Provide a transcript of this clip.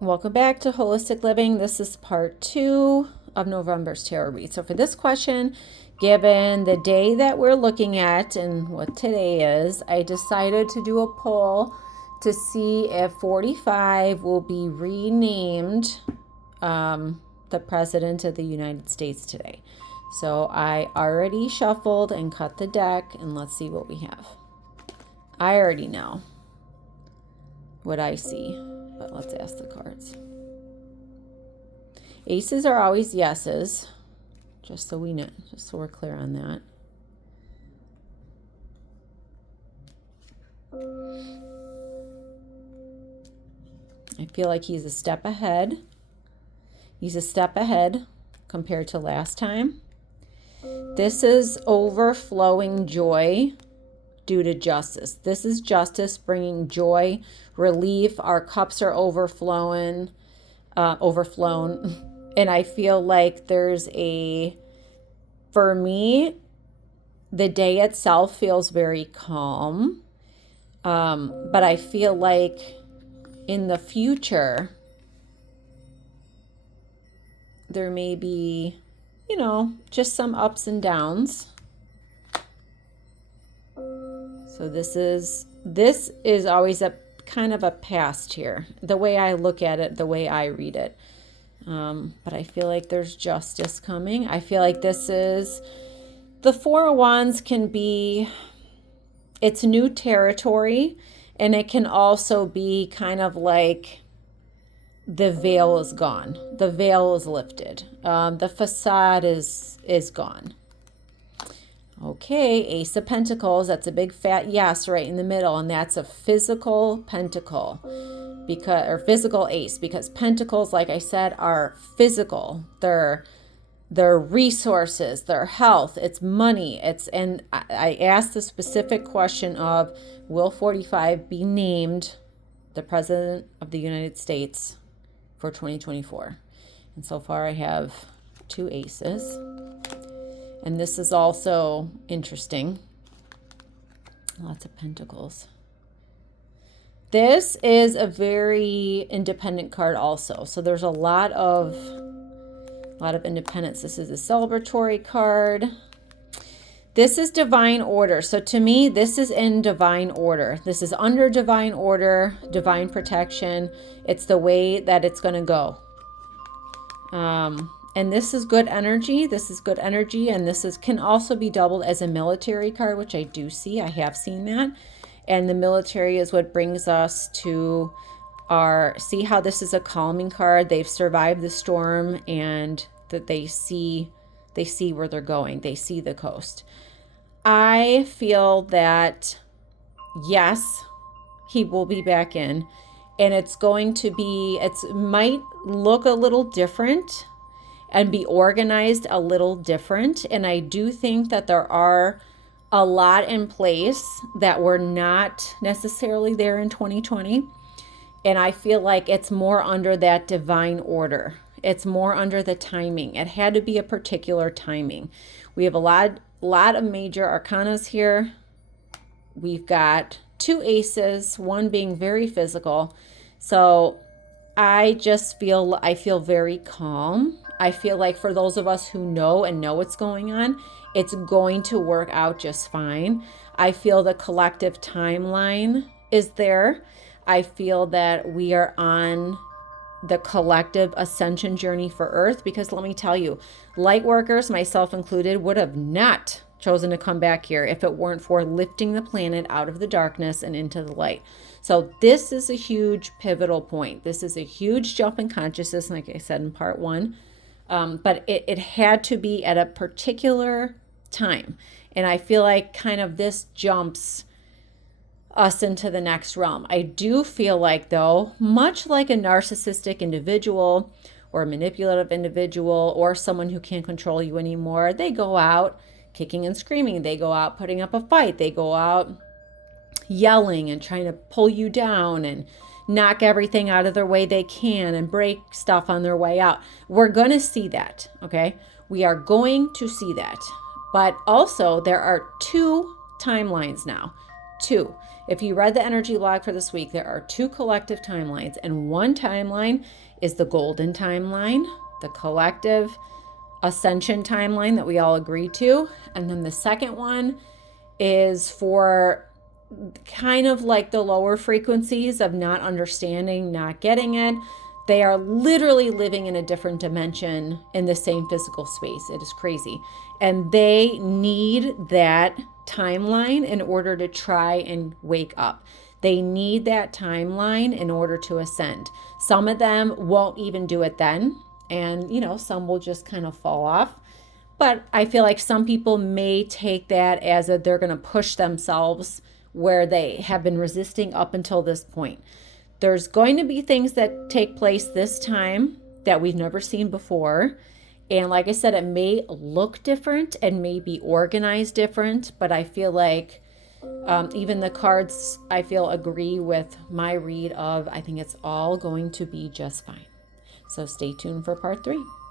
Welcome back to Holistic Living. This is part 2 of November's tarot read. So for this question, given the day that we're looking at and what today is, I decided to do a poll to see if 45 will be renamed the President of the United States today. So I already shuffled and cut the deck, and let's see what we have. I already know what I see, but let's ask the cards. Aces are always yeses, just so we know, just so we're clear on that. I feel like he's a step ahead. He's a step ahead compared to last time. This is overflowing joy due to justice. This is justice bringing joy, relief. Our cups are overflown. And I feel like for me, the day itself feels very calm. But I feel like in the future, there may be, just some ups and downs. So this is always a kind of a past here, the way I look at it, the way I read it. But I feel like there's justice coming. I feel like this is, the Four of Wands can be, it's new territory, and it can also be kind of like the veil is gone. The veil is lifted. The facade is gone. Okay, Ace of Pentacles, that's a big fat yes right in the middle, and that's a physical pentacle, or physical ace, because pentacles, like I said, are physical. They're resources, their health, it's money, and I asked the specific question of, will 45 be named the President of the United States for 2024? And so far I have 2 aces. And this is also interesting. Lots of pentacles. This is a very independent card also. So there's a lot of independence. This is a celebratory card. This is divine order. So to me, this is in divine order. This is under divine order, divine protection. It's the way that it's going to go. And this is good energy. This is good energy. And this can also be doubled as a military card, which I do see. I have seen that. And the military is what brings us to see how this is a calming card. They've survived the storm, and that they see where they're going. They see the coast. I feel that, yes, he will be back in. And it might look a little different and be organized a little different. And I do think that there are a lot in place that were not necessarily there in 2020. And I feel like it's more under that divine order. It's more under the timing. It had to be a particular timing. We have a lot of major arcanas here. We've got 2 aces, one being very physical. So I feel very calm. I feel like for those of us who know what's going on, it's going to work out just fine. I feel the collective timeline is there. I feel that we are on the collective ascension journey for Earth, because let me tell you, light workers, myself included, would have not chosen to come back here if it weren't for lifting the planet out of the darkness and into the light. So this is a huge pivotal point. This is a huge jump in consciousness, like I said in part 1. But it had to be at a particular time. And I feel like kind of this jumps us into the next realm. I do feel like, though, much like a narcissistic individual or a manipulative individual or someone who can't control you anymore, they go out kicking and screaming. They go out putting up a fight. They go out yelling and trying to pull you down and knock everything out of their way they can and break stuff on their way out. We're going to see that, okay? We are going to see that. But also, there are 2 timelines now. two. If you read the energy log for this week, there are two collective timelines, and one timeline is the golden timeline, the collective ascension timeline that we all agree to. And then the second one is for kind of like the lower frequencies of not understanding, not getting it. They are literally living in a different dimension in the same physical space. It is crazy. And they need that timeline in order to try and wake up. They need that timeline in order to ascend. Some of them won't even do it then. And, some will just kind of fall off. But I feel like some people may take that as they're going to push themselves where they have been resisting up until this point. There's going to be things that take place this time that we've never seen before. And like I said, it may look different and may be organized different, but I feel like even the cards, I feel, agree with my read of, I think it's all going to be just fine. So stay tuned for part 3.